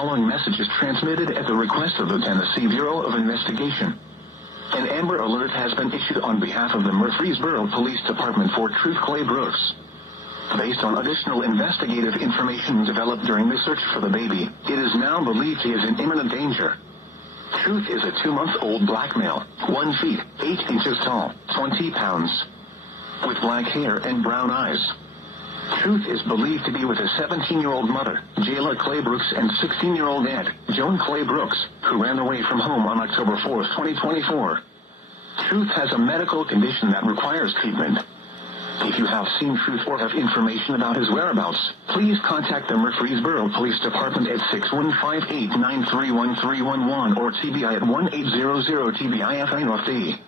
following message is transmitted at the request of the Tennessee Bureau of Investigation. An Amber Alert has been issued on behalf of the Murfreesboro Police Department for Truth Claybrooks. Based on additional investigative information developed during the search for the baby, it is now believed he is in imminent danger. Truth is a 2-month-old black male, 1 feet, 8 inches tall, 20 pounds, with black hair and brown eyes. Truth is believed to be with a 17-year-old mother, Jayla Claybrooks, and 16-year-old aunt, Jone Claybrooks, who ran away from home on October 4, 2024. Truth has a medical condition that requires treatment. If you have seen Truth or have information about his whereabouts, please contact the Murfreesboro Police Department at 615-893-1311 or TBI at 1-800-TBI-FNOFD.